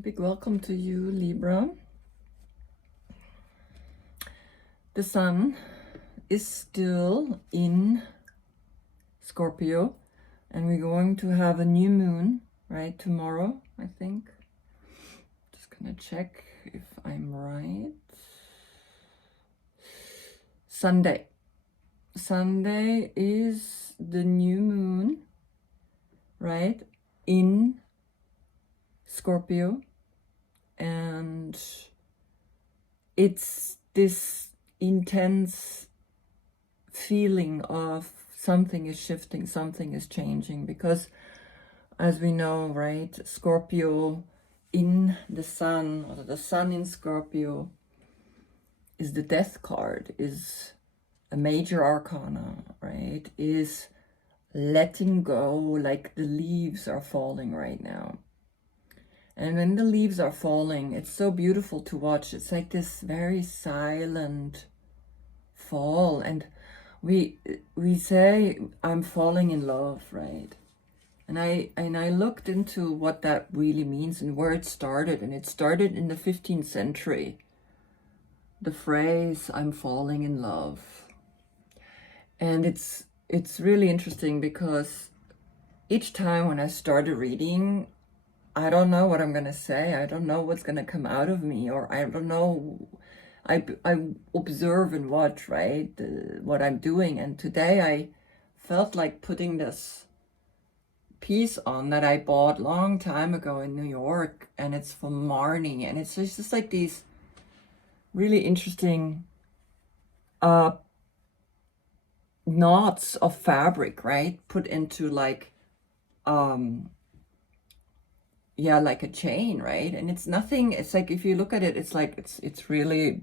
big welcome to you, Libra. The sun is still in Scorpio, and we're going to have a new moon, right, tomorrow, I think. Just gonna check if I'm right. Sunday. Sunday is the new moon, right, in Scorpio, and it's this intense feeling of something is shifting, something is changing, because as we know, right, Scorpio in the sun, or the sun in Scorpio, is the death card, is a major arcana, right, is letting go, like the leaves are falling right now. And when the leaves are falling, it's so beautiful to watch. It's like this very silent fall. And we say, I'm falling in love, right? And I looked into what that really means and where it started. And it started in the 15th century. The phrase, I'm falling in love. And it's really interesting because each time when I started reading, I don't know what I'm going to say. I don't know what's going to come out of me, or I don't know. I observe and watch, right, what I'm doing. And today I felt like putting this piece on that I bought a long time ago in New York. And it's from Marni. And it's just like these really interesting knots of fabric, right, put into like like a chain, right? And it's nothing, it's like, if you look at it, it's like, it's really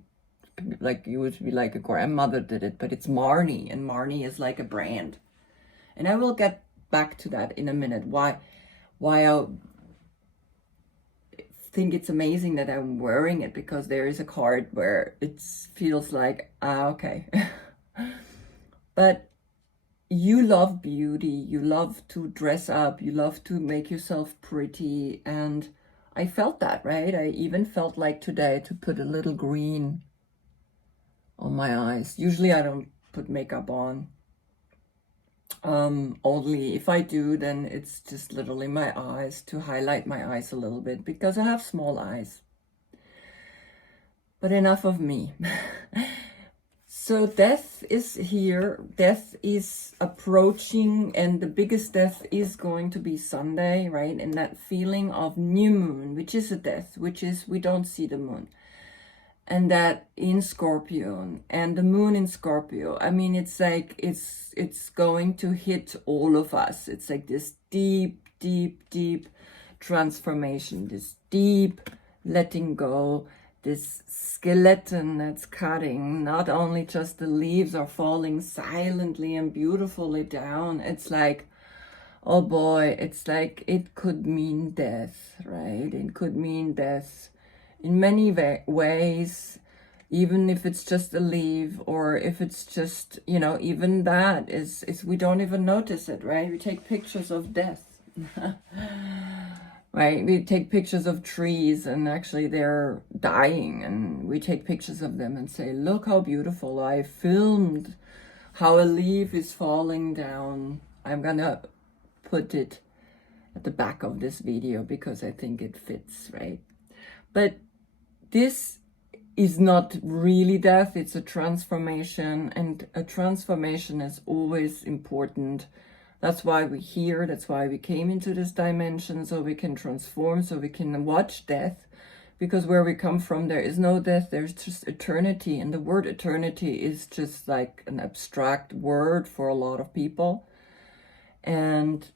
like, you would be like a grandmother did it, but it's Marni, and Marni is like a brand. And I will get back to that in a minute, why I think it's amazing that I'm wearing it, because there is a card where it feels like, okay. But you love beauty, you love to dress up, you love to make yourself pretty, and I felt that, right? I even felt like today to put a little green on my eyes. Usually I don't put makeup on. Only if I do, then it's just literally my eyes, to highlight my eyes a little bit, because I have small eyes. But enough of me. So death is here, death is approaching, and the biggest death is going to be Sunday, right? And that feeling of new moon, which is a death, which is we don't see the moon. And that in Scorpio, and the moon in Scorpio, I mean, it's like, it's going to hit all of us. It's like this deep, deep, deep transformation, this deep letting go, this skeleton that's cutting. Not only just the leaves are falling silently and beautifully down, it's like, oh boy, it's like it could mean death, right? It could mean death in many ways, even if it's just a leaf, or if it's just, you know, even that is we don't even notice it, right? We take pictures of death. Right, we take pictures of trees and actually they're dying, and we take pictures of them and say, look how beautiful, I filmed how a leaf is falling down. I'm gonna put it at the back of this video because I think it fits, right? But this is not really death, it's a transformation, and a transformation is always important. That's why we're here, that's why we came into this dimension, so we can transform, so we can watch death, because where we come from, there is no death, there's just eternity. And the word eternity is just like an abstract word for a lot of people. And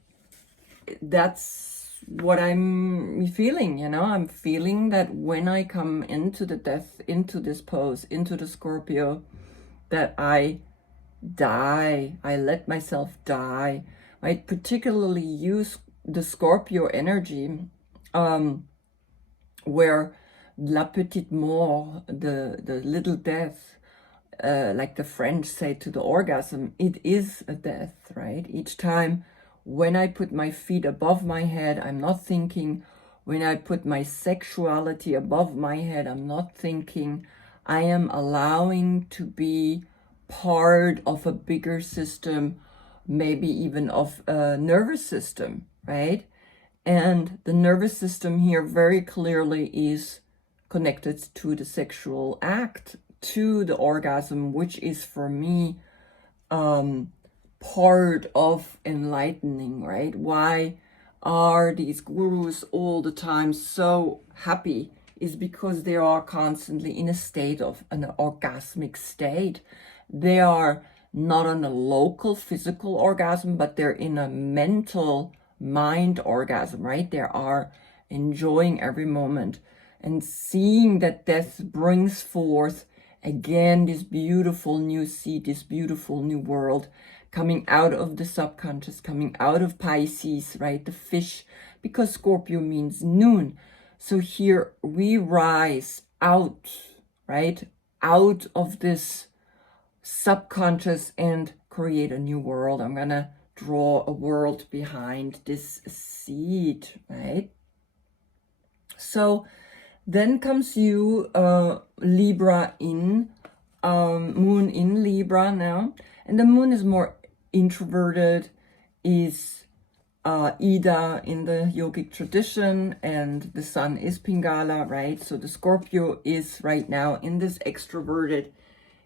that's what I'm feeling, you know, I'm feeling that when I come into the death, into this pose, into the Scorpio, that I die, I let myself die. I particularly use the Scorpio energy, where la petite mort, the little death, like the French say to the orgasm, it is a death, right? Each time when I put my feet above my head, I'm not thinking, when I put my sexuality above my head, I'm not thinking, I am allowing to be part of a bigger system, maybe even of a nervous system, right? And the nervous system here very clearly is connected to the sexual act, to the orgasm, which is for me part of enlightening, right? Why are these gurus all the time so happy? Is because they are constantly in a state of an orgasmic state. They are not on a local physical orgasm, but they're in a mental mind orgasm, right? They are enjoying every moment and seeing that death brings forth again this beautiful new seed, this beautiful new world coming out of the subconscious, coming out of Pisces, right? The fish, because Scorpio means noon. So here we rise out, right? Out of this subconscious and create a new world. I'm gonna draw a world behind this seed, right? So then comes you, Libra in, moon in Libra now. And the moon is more introverted, is Ida in the yogic tradition, and the sun is Pingala, right? So the Scorpio is right now in this extroverted,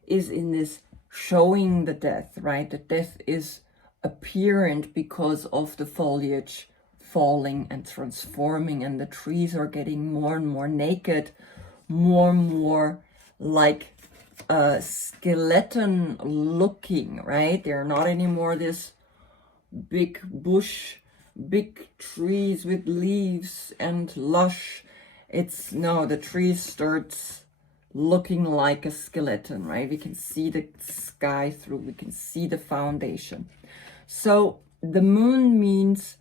is in this showing the death, right? The death is apparent because of the foliage falling and transforming, and the trees are getting more and more naked, more and more like skeleton looking, right? They're not anymore this big bush, big trees with leaves and lush. It's no, the tree starts looking like a skeleton, right? We can see the sky through, we can see the foundation. So the moon means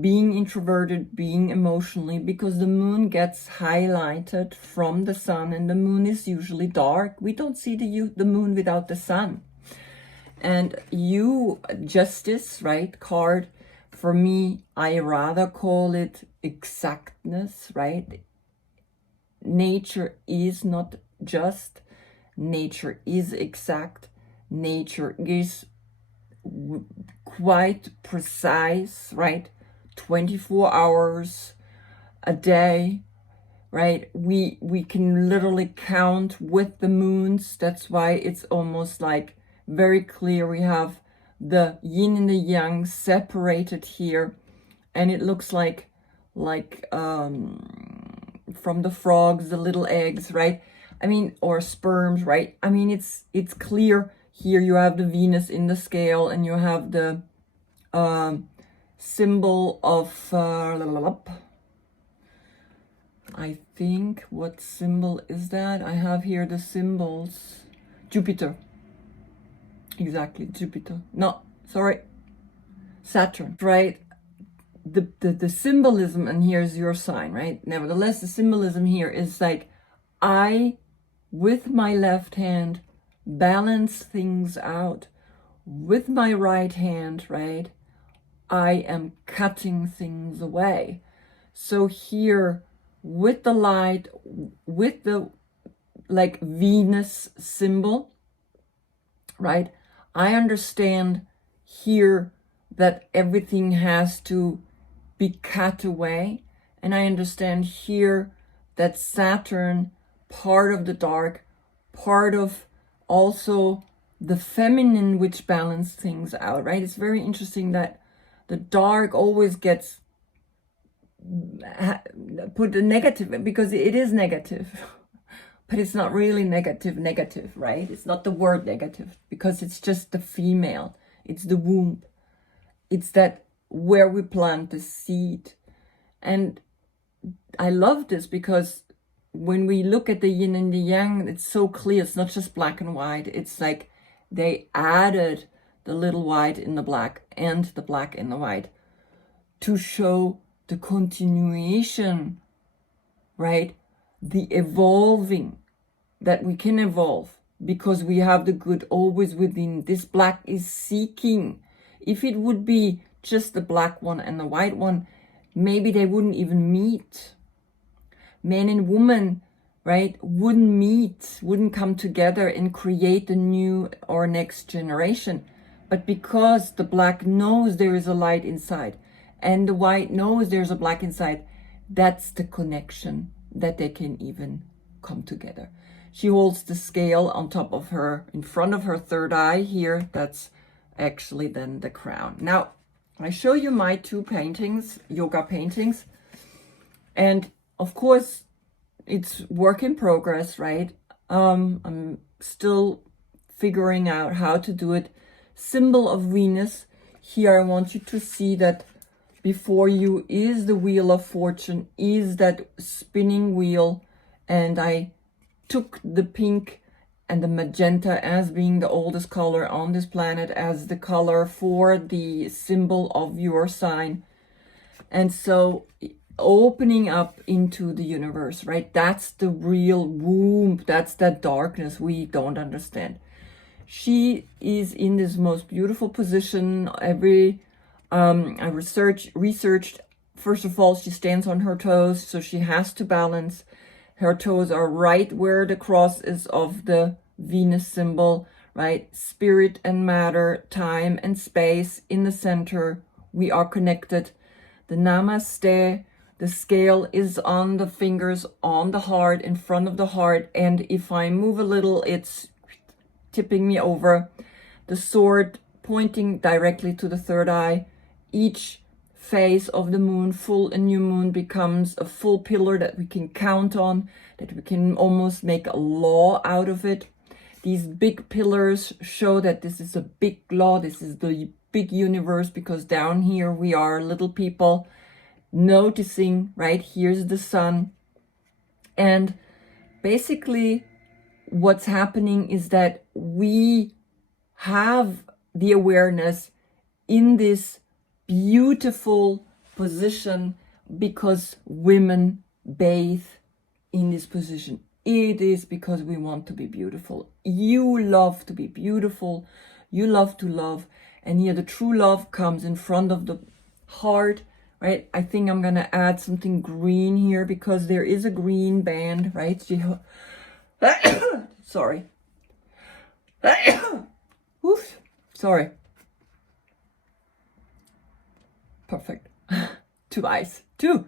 being introverted, being emotionally, because the moon gets highlighted from the sun, and the moon is usually dark. We don't see the moon without the sun. And you, justice, right, card, for me, I rather call it exactness, right? Nature is not just, nature is exact, nature is quite precise, right? 24 hours a day, right? We can literally count with the moons. That's why it's almost like very clear. We have the yin and the yang separated here, and it looks like from the frogs, the little eggs, right? I mean, or sperms, right? I mean, it's clear here. You have the Venus in the scale, and you have the symbol of I think, what symbol is that? I have here the symbols. Jupiter. Exactly, Jupiter. No, sorry. Saturn, right? The symbolism, and here's your sign, right? Nevertheless, the symbolism here is like, I, with my left hand, balance things out. With my right hand, right, I am cutting things away. So here, with the light, with the like Venus symbol, right, I understand here that everything has to be cut away. And I understand here that Saturn, part of the dark, part of also the feminine, which balance things out, right? It's very interesting that the dark always gets put a negative, because it is negative, but it's not really negative, right? It's not the word negative, because it's just the female, it's the womb, it's that where we plant the seed. And I love this, because when we look at the yin and the yang, it's so clear. It's not just black and white. It's like they added the little white in the black and the black in the white to show the continuation, right? The evolving, that we can evolve because we have the good always within. This black is seeking. If it would be just the black one and the white one, maybe they wouldn't even meet. Man and woman, right, wouldn't meet, wouldn't come together and create the new or next generation. But because the black knows there is a light inside and the white knows there's a black inside, that's the connection that they can even come together. She holds the scale on top of her, in front of her third eye here. That's actually then the crown. Now, I show you my 2 paintings, yoga paintings. And of course, it's work in progress, right? I'm still figuring out how to do it. Symbol of Venus. Here I want you to see that before you is the Wheel of Fortune, is that spinning wheel. And I took the pink and the magenta as being the oldest color on this planet as the color for the symbol of your sign. And so opening up into the universe, right? That's the real womb. That's that darkness we don't understand. She is in this most beautiful position. I researched, first of all, she stands on her toes, so she has to balance. Her toes are right where the cross is of the Venus symbol, right? Spirit and matter, time and space in the center. We are connected. The Namaste, the scale is on the fingers, on the heart, in front of the heart. And if I move a little, it's tipping me over. The sword pointing directly to the third eye. Each phase of the moon, full and new moon, becomes a full pillar that we can count on, that we can almost make a law out of it. These big pillars show that this is a big law, this is the big universe, because down here we are little people noticing, right? Here's the sun. And basically what's happening is that we have the awareness in this beautiful position because women bathe in this position. It is because we want to be beautiful. You love to be beautiful. You love to love. And here the true love comes in front of the heart, right? I think I'm going to add something green here because there is a green band, right? Sorry. Oof. Sorry. Perfect. 2 eyes. 2.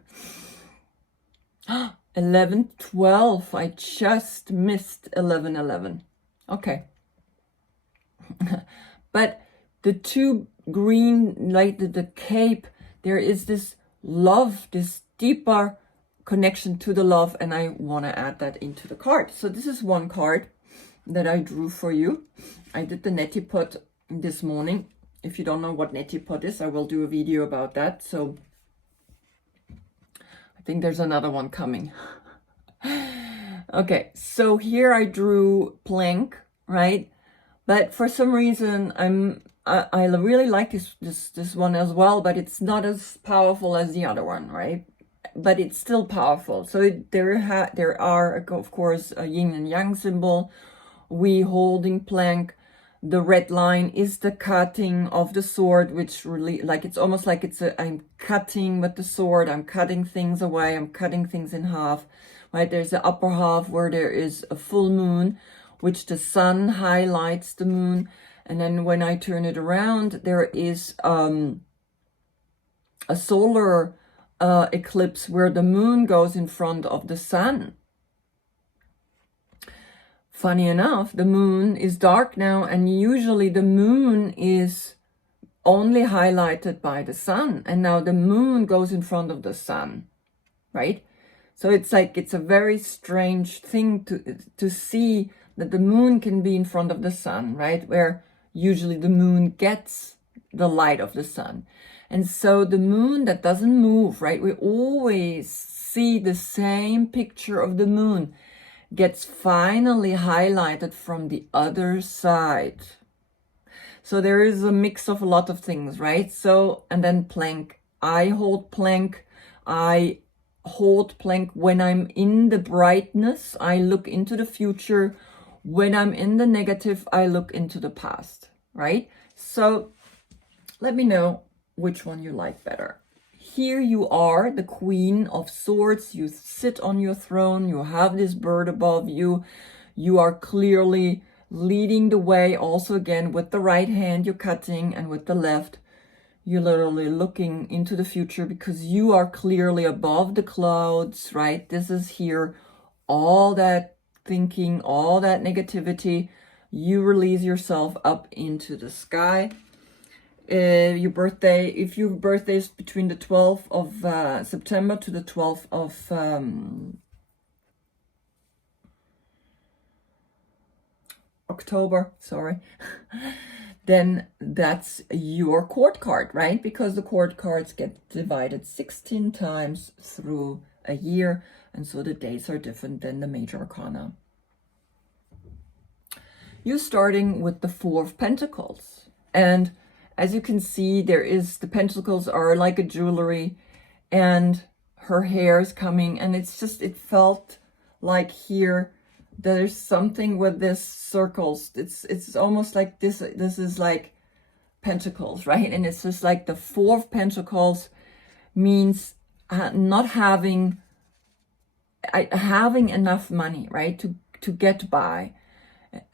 11, 12. I just missed 11, 11. Okay. But the 2 green, like the cape, there is this love, this deeper connection to the love, and I want to add that into the card. So this is one card that I drew for you. I did the neti pot this morning. If you don't know what neti pot is, I will do a video about that. So I think there's another one coming. Okay, so here I drew plank, right? But for some reason I really like this one as well, but it's not as powerful as the other one, right? But it's still powerful. So there are of course a yin and yang symbol. We holding plank. The red line is the cutting of the sword, which really, like, it's almost like I'm cutting with the sword. I'm cutting things away. I'm cutting things in half, right? There's the upper half where there is a full moon, which the sun highlights the moon. And then when I turn it around, there is a solar eclipse where the moon goes in front of the sun. Funny enough, the moon is dark now, and usually the moon is only highlighted by the sun, and now the moon goes in front of the sun, right? So it's like, it's a very strange thing to see that the moon can be in front of the sun, right? Where usually the moon gets the light of the sun. And so the moon that doesn't move, right? We always see the same picture of the moon gets finally highlighted from the other side. So there is a mix of a lot of things, right? So, and then plank. I hold plank. I hold plank when I'm in the brightness. I look into the future. When I'm in the negative, I look into the past, right? So let me know which one you like better. here you are, the Queen of Swords. You sit on your throne. You have this bird above you. You are clearly leading the way. Also, again, with the right hand, you're cutting, and with the left, you're literally looking into the future, because you are clearly above the clouds, right? This is here, all that thinking, all that negativity, you release yourself up into the sky. Your birthday, if your birthday is between the 12th of September to the 12th of October, sorry, then that's your court card, right? Because the court cards get divided 16 times through a year, and so the days are different than the major arcana. You're starting with the Four of Pentacles, and as you can see, the pentacles are like a jewelry, and her hair is coming, and it's just, it felt like here, there's something with this circles. It's almost like this is like pentacles, right? And it's just like the Four of Pentacles means not having enough money, right? To get by,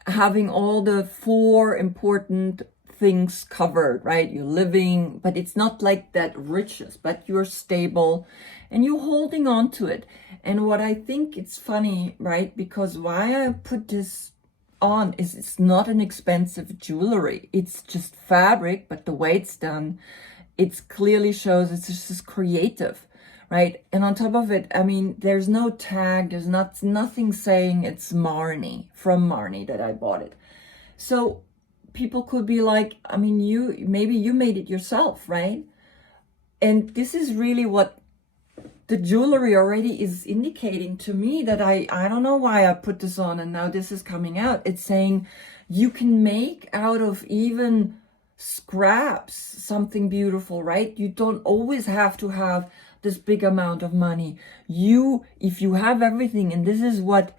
having all the four important things covered, right? You're living, but it's not like that riches, but you're stable and you're holding on to it. And what I think it's funny, right? Because why I put this on is it's not an expensive jewelry. It's just fabric, but the way it's done, it clearly shows it's just creative, right? And on top of it, I mean, there's no tag, there's nothing saying it's Marni, from Marni that I bought it. So people could be like, I mean, maybe you made it yourself, right? And this is really what the jewelry already is indicating to me, that I don't know why I put this on and now this is coming out. It's saying you can make out of even scraps something beautiful, right? You don't always have to have this big amount of money. If you have everything, and this is what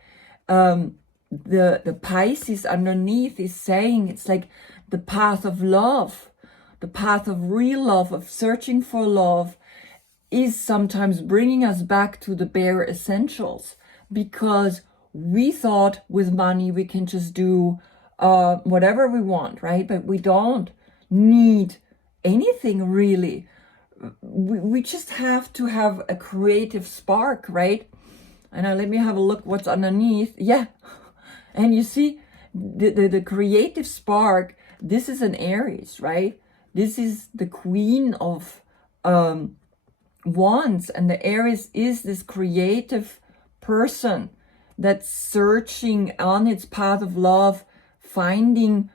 the Pisces underneath is saying, it's like the path of love, the path of real love, of searching for love, is sometimes bringing us back to the bare essentials, because we thought with money we can just do whatever we want, right? But we don't need anything really. We just have to have a creative spark, right? And now let me have a look what's underneath. Yeah. And you see the creative spark. This is an Aries, right? This is the Queen of Wands, and the Aries is this creative person that's searching on its path of love, finding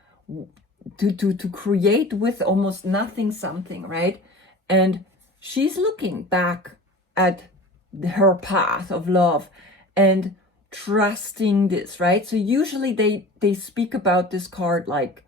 to create with almost nothing something, right? And she's looking back at her path of love and trusting this, right? So usually they speak about this card like,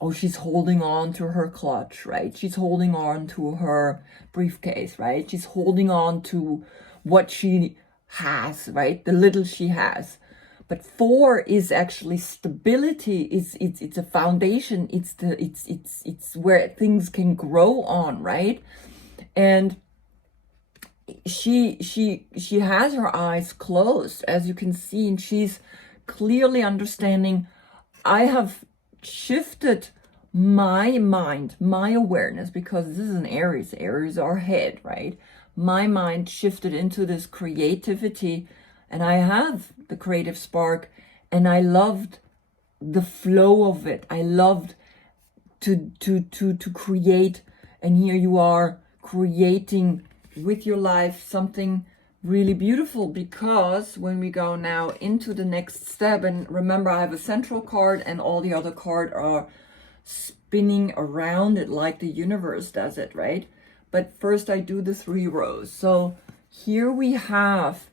oh, she's holding on to her clutch, right? She's holding on to her briefcase, right? She's holding on to what she has, right? The little she has. But four is actually stability. It's a foundation. It's where things can grow on, right? And she has her eyes closed, as you can see, and she's clearly understanding, I have shifted my mind, my awareness, because this is an Aries. Aries are head, right? My mind shifted into this creativity, and I have the creative spark, and I loved the flow of it. I loved to create, and here you are creating with your life something really beautiful, because when we go now into the next step, and remember I have a central card and all the other cards are spinning around it like the universe does it, right? But first I do the 3 rows. So here we have,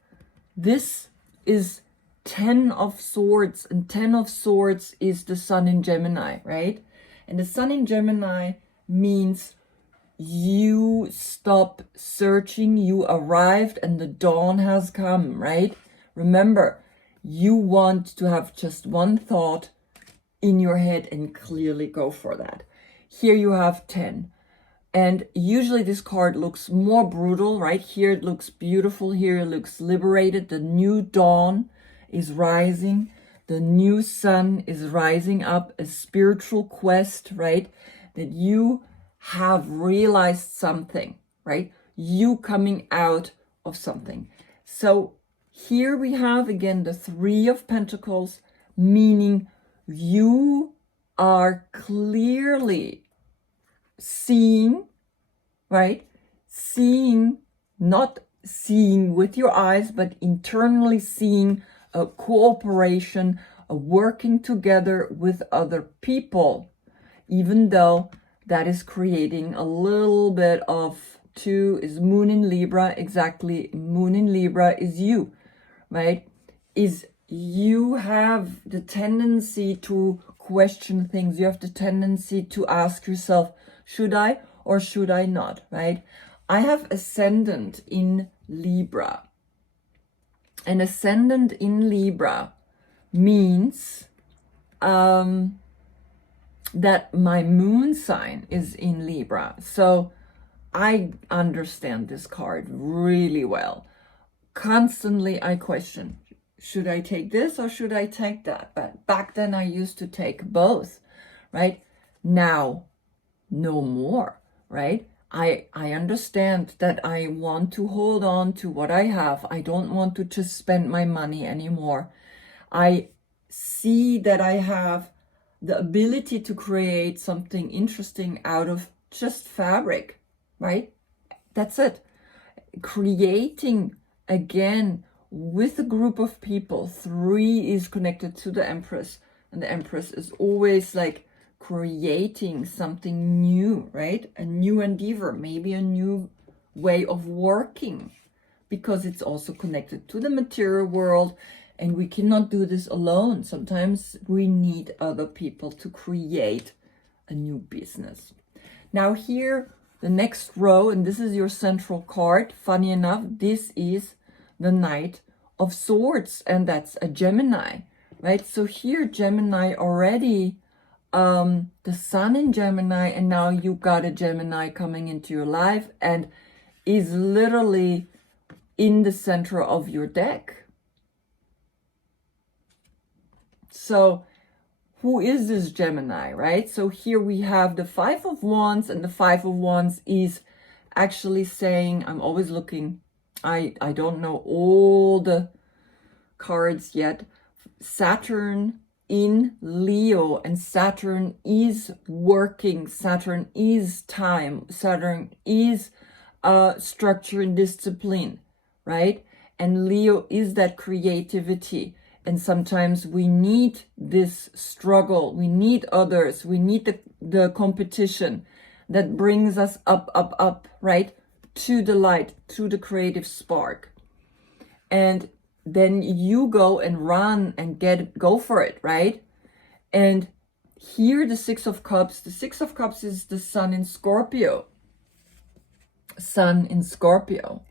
this is 10 of Swords, and 10 of Swords is the Sun in Gemini, right? And the Sun in Gemini means you stop searching, you arrived and the dawn has come, right? Remember, you want to have just one thought in your head and clearly go for that. Here you have 10. And usually this card looks more brutal, right? Here it looks beautiful. Here it looks liberated. The new dawn is rising. The new sun is rising up, a spiritual quest, right? That you have realized something, right? You coming out of something. So here we have again the Three of Pentacles, meaning you are clearly seeing, right? Seeing, not seeing with your eyes, but internally seeing a cooperation, a working together with other people, even though that is creating a little bit of, 2 is Moon in Libra, exactly. Moon in Libra is you, right? Is you have the tendency to question things. You have the tendency to ask yourself, should I or should I not, right? I have ascendant in Libra. An ascendant in Libra means that my moon sign is in Libra. So I understand this card really well. Constantly I question, should I take this or should I take that? But back then I used to take both, right? Now, no more, right? I understand that I want to hold on to what I have. I don't want to just spend my money anymore. I see that I have the ability to create something interesting out of just fabric, right? That's it. Creating again with a group of people. 3 is connected to the Empress, and the Empress is always like creating something new, right? A new endeavor, maybe a new way of working, because it's also connected to the material world, and we cannot do this alone. Sometimes we need other people to create a new business. Now here, the next row, and this is your central card. Funny enough, this is the Knight of Swords, and that's a Gemini, right? So here, Gemini already, the Sun in Gemini, and now you got a Gemini coming into your life and is literally in the center of your deck. So who is this Gemini, right? So here we have the 5 of Wands, and the 5 of Wands is actually saying, I'm always looking, I don't know all the cards yet. Saturn in Leo, and Saturn is working, Saturn is time, Saturn is structure and discipline, right? And Leo is that creativity. And sometimes we need this struggle, we need others, we need the competition that brings us up, right? To the light, to the creative spark. And then you go and run and go for it, right? And here the 6 of Cups, the 6 of Cups is the Sun in Scorpio. Sun in Scorpio,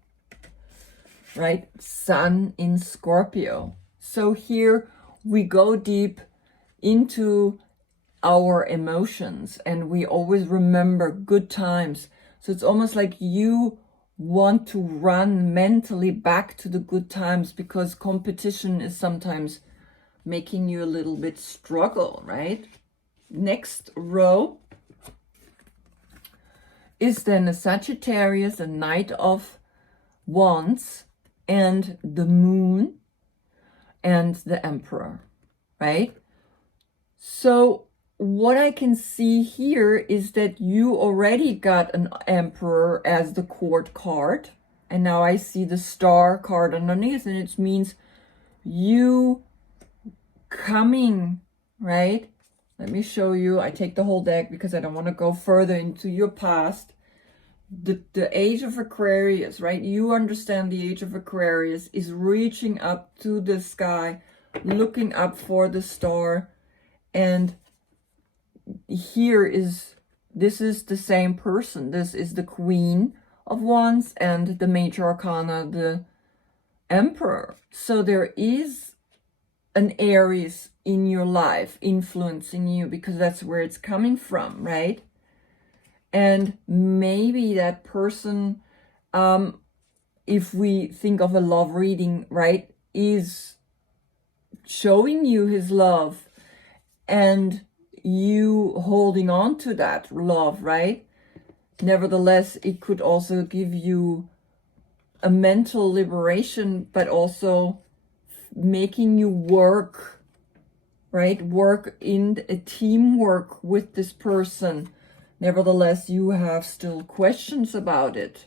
right? Sun in Scorpio. So here we go deep into our emotions, and we always remember good times. So it's almost like you want to run mentally back to the good times, because competition is sometimes making you a little bit struggle, right? Next row is then a Sagittarius, a Knight of Wands, and the Moon, and the Emperor, right? So what I can see here is that you already got an Emperor as the court card, and now I see the Star card underneath, and it means you coming, right? Let me show you. I take the whole deck because I don't want to go further into your past. The age of Aquarius, right? You understand the age of Aquarius is reaching up to the sky, looking up for the star. And this is the same person. This is the Queen of Wands and the Major Arcana, the Emperor. So there is an Aries in your life influencing you, because that's where it's coming from, right? And maybe that person, if we think of a love reading, right, is showing you his love and you holding on to that love, right? Nevertheless, it could also give you a mental liberation, but also making you work, right? Work in a teamwork with this person. Nevertheless, you have still questions about it,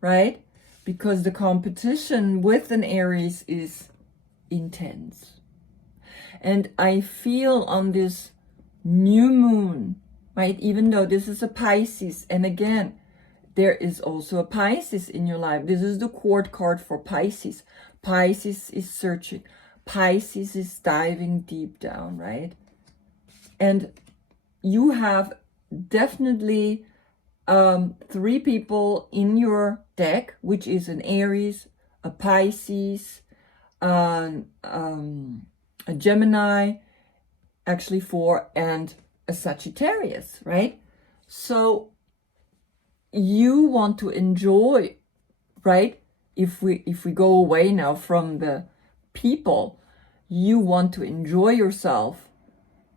right? Because the competition with an Aries is intense. And I feel on this new moon, right? Even though this is a Pisces, and again, there is also a Pisces in your life. This is the court card for Pisces. Pisces is searching. Pisces is diving deep down, right? And you have definitely 3 people in your deck, which is an Aries, a Pisces, a Gemini, actually 4, and a Sagittarius, right? So you want to enjoy, right? If we go away now from the people, you want to enjoy yourself.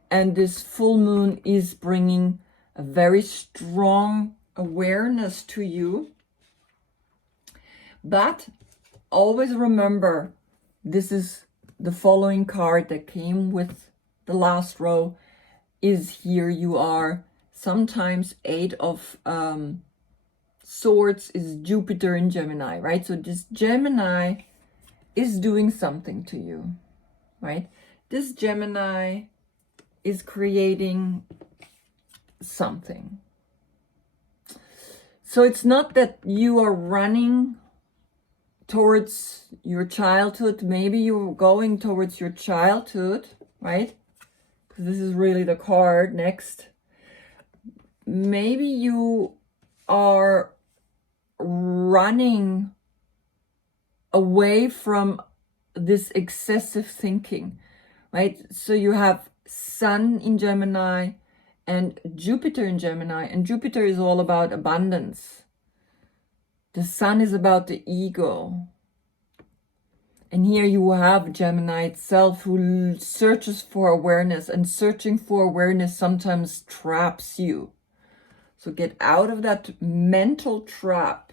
And this full moon is bringing a very strong awareness to you. But always remember, this is the following card that came with the last row is here you are. Sometimes 8 of Swords is Jupiter in Gemini, right? So this Gemini is doing something to you, right? This Gemini is creating something. So it's not that you are running towards your childhood. Maybe you're going towards your childhood, right? Because this is really the card next. Maybe you are running away from this excessive thinking, right? So you have Sun in Gemini and Jupiter in Gemini, and Jupiter is all about abundance. The Sun is about the ego. And here you have Gemini itself who searches for awareness, and searching for awareness sometimes traps you. So get out of that mental trap,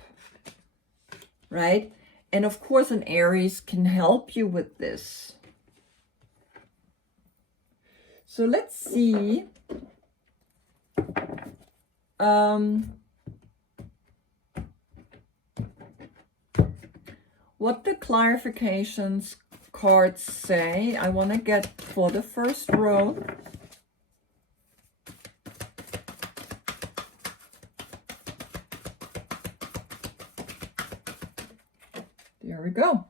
right? And of course, an Aries can help you with this. So let's see what the clarifications cards say. I want to get for the first row. There we go.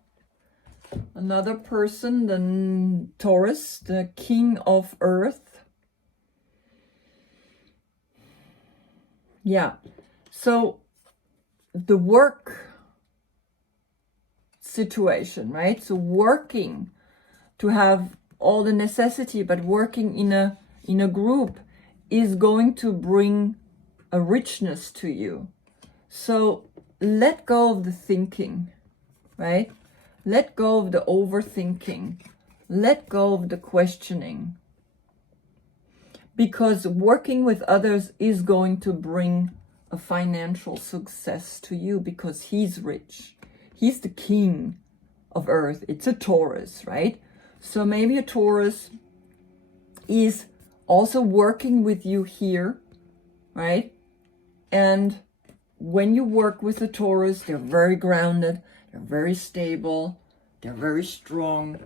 Another person, the Taurus, the king of earth. Yeah. So the work situation, right? So working to have all the necessity, but working in a group is going to bring a richness to you. So let go of the thinking, right? Let go of the overthinking. Let go of the questioning. Because working with others is going to bring a financial success to you, because he's rich. He's the king of earth. It's a Taurus, right? So maybe a Taurus is also working with you here, right? And when you work with a Taurus, they're very grounded, they're very stable, they're very strong,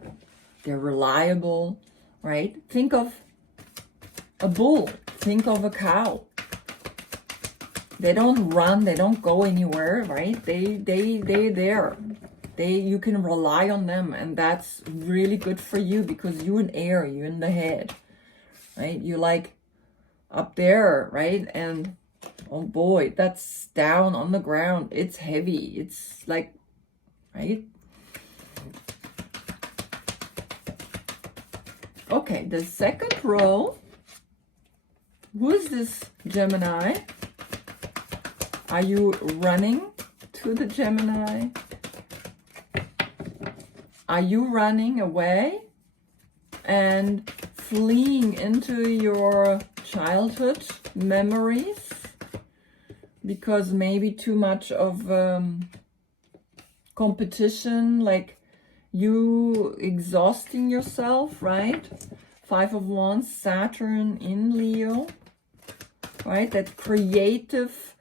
they're reliable, right? Think of a bull, think of a cow. They don't run, they don't go anywhere, right? They're there. You can rely on them, and that's really good for you, because you in air, you in the head, right? You like up there, right? And oh boy, that's down on the ground. It's heavy. It's like, right? Okay, the second row. Who is this Gemini? Are you running to the Gemini? Are you running away and fleeing into your childhood memories? Because maybe too much of competition, like you exhausting yourself, right? 5 of Wands, Saturn in Leo, right? That creative,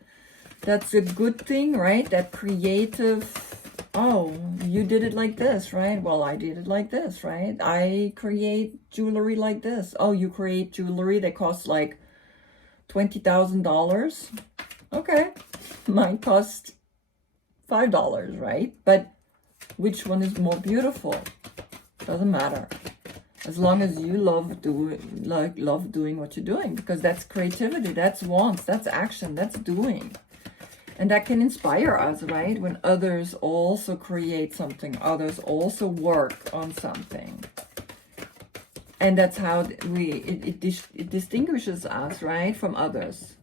that's a good thing, right? That creative, oh, you did it like this, right? Well, I did it like this, right? I create jewelry like this. Oh, you create jewelry that costs like $20,000. Okay, mine cost $5, right? But which one is more beautiful? Doesn't matter. As long as you love doing what you're doing, because that's creativity, that's wants, that's action, that's doing. And that can inspire us, right? When others also create something, others also work on something. And that's how it distinguishes us, right, from others.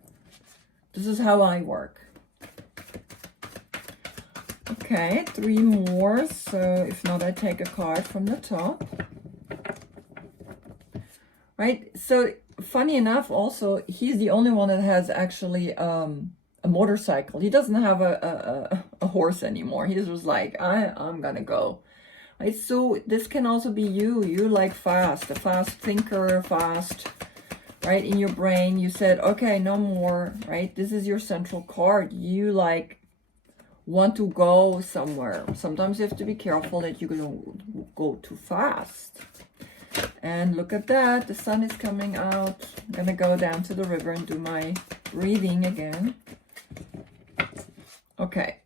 This is how I work. Okay, 3 more. So if not, I take a card from the top. Right? So funny enough, also, he's the only one that has actually a motorcycle. He doesn't have a horse anymore. He just was like, I'm gonna go. Right? So this can also be you. You're like fast, a fast thinker, fast, right? In your brain, you said, okay, no more, right? This is your central card. You like want to go somewhere. Sometimes you have to be careful that you don't go too fast. And look at that, the sun is coming out. I'm gonna go down to the river and do my reading again. Okay,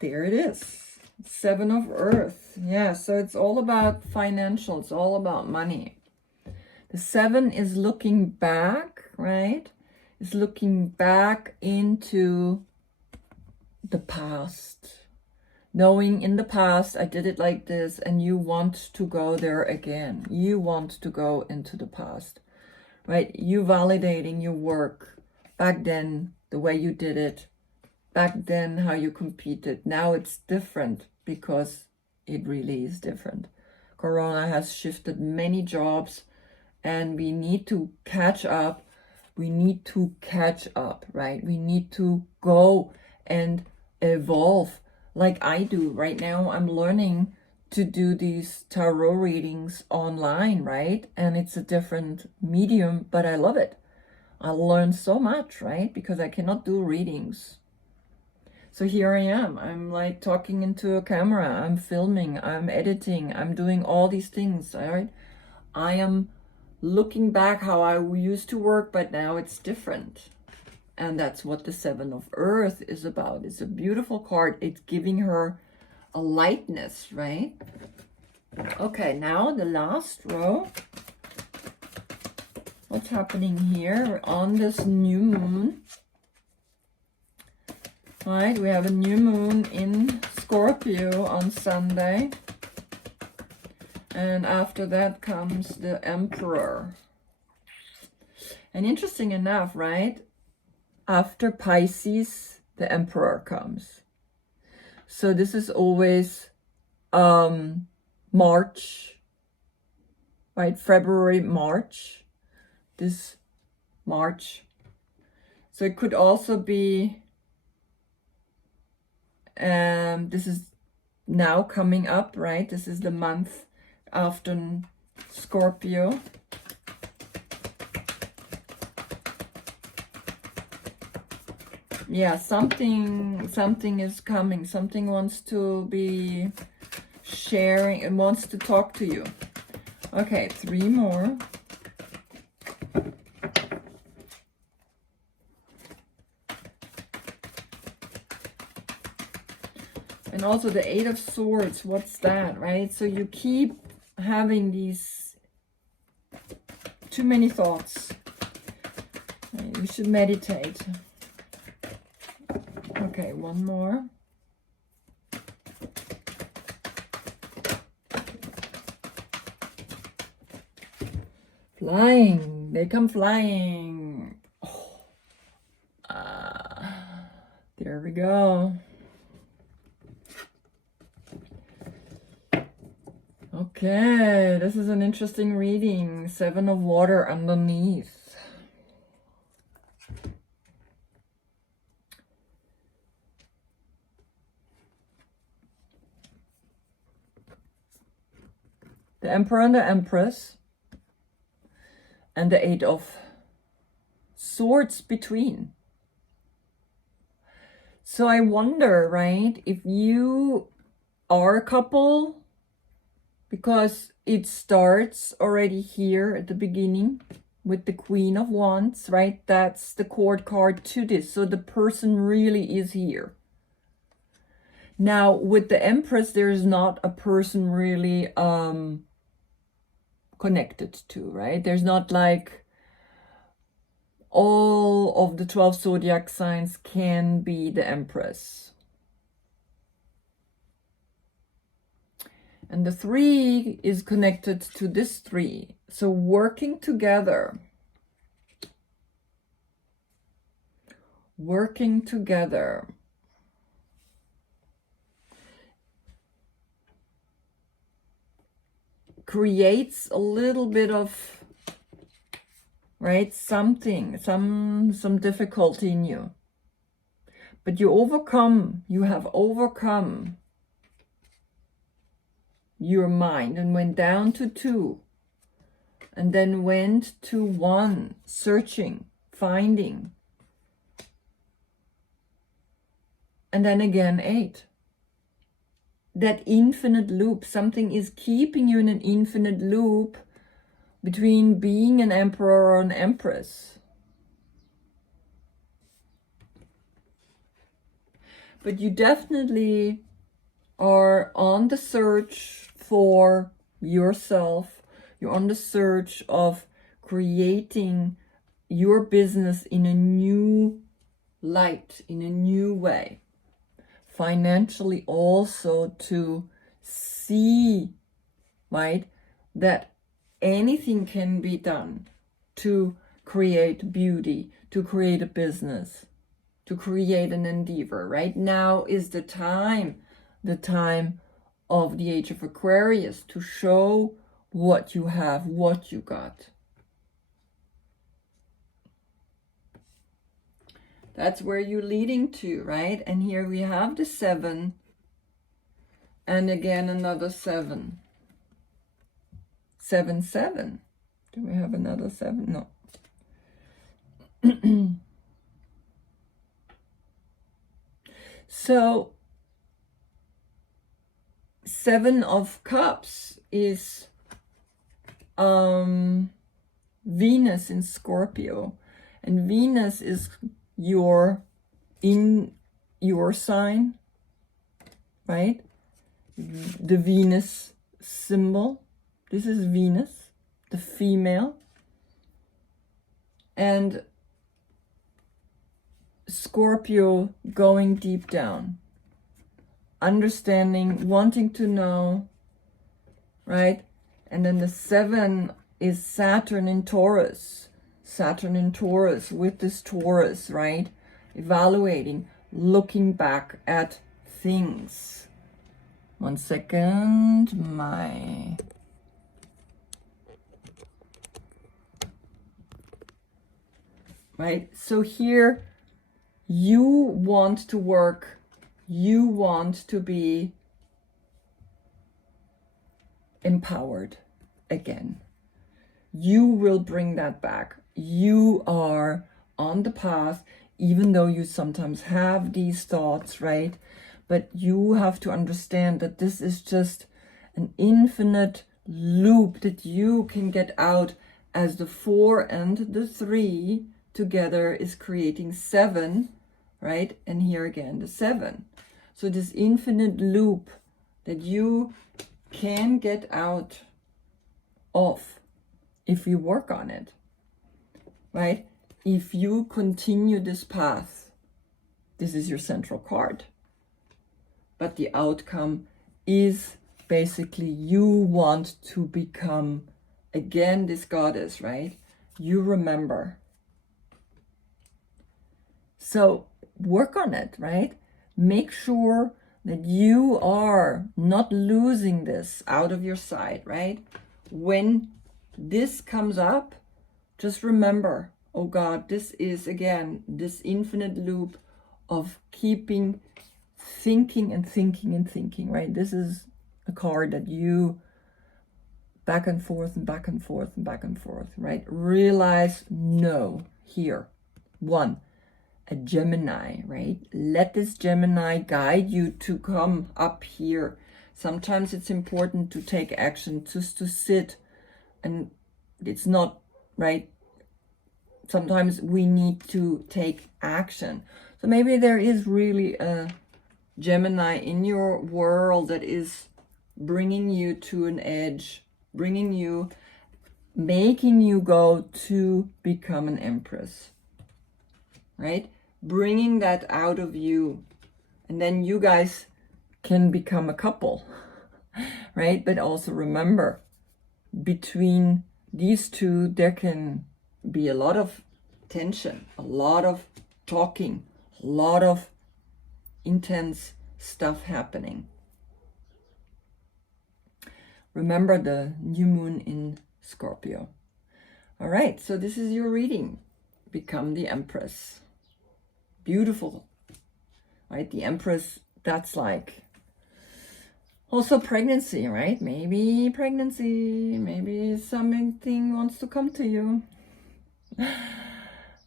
there it is. 7 of Earth. Yeah, so it's all about financial, it's all about money. The 7 is looking back, right? It's looking back into the past. Knowing in the past, I did it like this, and you want to go there again. You want to go into the past, right? You validating your work back then, the way you did it, back then, how you competed. Now it's different because it really is different. Corona has shifted many jobs, and we need to catch up. We need to catch up, right? We need to go and evolve. Like I do right now, I'm learning to do these tarot readings online, right? And it's a different medium, but I love it. I learn so much, right? Because I cannot do readings. So here I am. I'm like talking into a camera. I'm filming. I'm editing. I'm doing all these things, right? I am looking back how I used to work, but now it's different. And that's what the 7 of Earth is about. It's a beautiful card. It's giving her a lightness, right? Okay, now the last row. What's happening here on this new moon? Right, we have a new moon in Scorpio on Sunday. And after that comes the Emperor. And interesting enough, right? After Pisces, the Emperor comes. So this is always March, right? February, March. This March. So it could also be, this is now coming up, right? This is the month after Scorpio. Yeah, something is coming. Something wants to be sharing and wants to talk to you. Okay, 3 more. And also the 8 of Swords, what's that, right? So you keep having these too many thoughts. You should meditate. Okay, 1 more. Flying. They come flying. Oh. There we go. Okay, this is an interesting reading. 7 of water underneath. The Emperor and the Empress. And the 8 of Swords between. So I wonder, right, if you are a couple, because it starts already here at the beginning with the Queen of Wands, right? That's the court card to this. So the person really is here. Now, with the Empress, there is not a person really connected to, right? There's not like all of the 12 zodiac signs can be the Empress. And the 3 is connected to this 3. So working together. Working together. Creates a little bit of, right, something, some difficulty in you. But you have overcome your mind and went down to 2 and then went to 1, searching, finding, and then again 8. That infinite loop, something is keeping you in an infinite loop between being an emperor or an empress. But you definitely are on the search for yourself. You're on the search of creating your business in a new light, in a new way. Financially also to see, right, that anything can be done to create beauty, to create a business, to create an endeavor. Right now is the time of the age of Aquarius to show what you have, what you got. That's where you're leading to, right? And here we have the 7 and again another 7. 7, 7. Do we have another 7? No. So 7 of Cups is Venus in Scorpio, and Venus is in your sign, right? The Venus symbol. This is Venus, the female, and Scorpio going deep down, understanding, wanting to know, right? And then the 7 is Saturn in Taurus. Saturn in Taurus with this Taurus, right? Evaluating, looking back at things. 1 second, right? So here you want to work, you want to be empowered again. You will bring that back. You are on the path, even though you sometimes have these thoughts, right? But you have to understand that this is just an infinite loop that you can get out, as the 4 and the 3 together is creating 7, right? And here again, the 7. So this infinite loop that you can get out of if you work on it, right? If you continue this path, this is your central card. But the outcome is basically you want to become, again, this goddess, right? you remember. So work on it, right? Make sure that you are not losing this out of your sight, right? When this comes up, just remember, oh God, this is again, this infinite loop of keeping thinking and thinking and thinking, right? This is a card that you back and forth and back and forth and back and forth, right? Realize, no, here. One, a Gemini, right? Let this Gemini guide you to come up here. Sometimes it's important to take action, just to sit, and it's not, right? Sometimes we need to take action. So maybe there is really a Gemini in your world that is bringing you to an edge, bringing you, making you go to become an Empress, right? Bringing that out of you, and then you guys can become a couple, right? But also remember, between these two, there can be a lot of tension, a lot of talking, a lot of intense stuff happening. Remember the new moon in Scorpio. All right, so this is your reading. Become the Empress. Beautiful, right? The Empress, that's like also pregnancy, right? Maybe pregnancy, maybe something wants to come to you.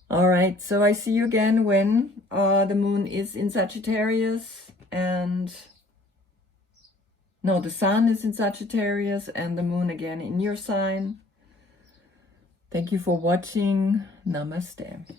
All right, so I see you again when the moon is in Sagittarius, and no, the sun is in Sagittarius and the moon again in your sign. Thank you for watching. Namaste.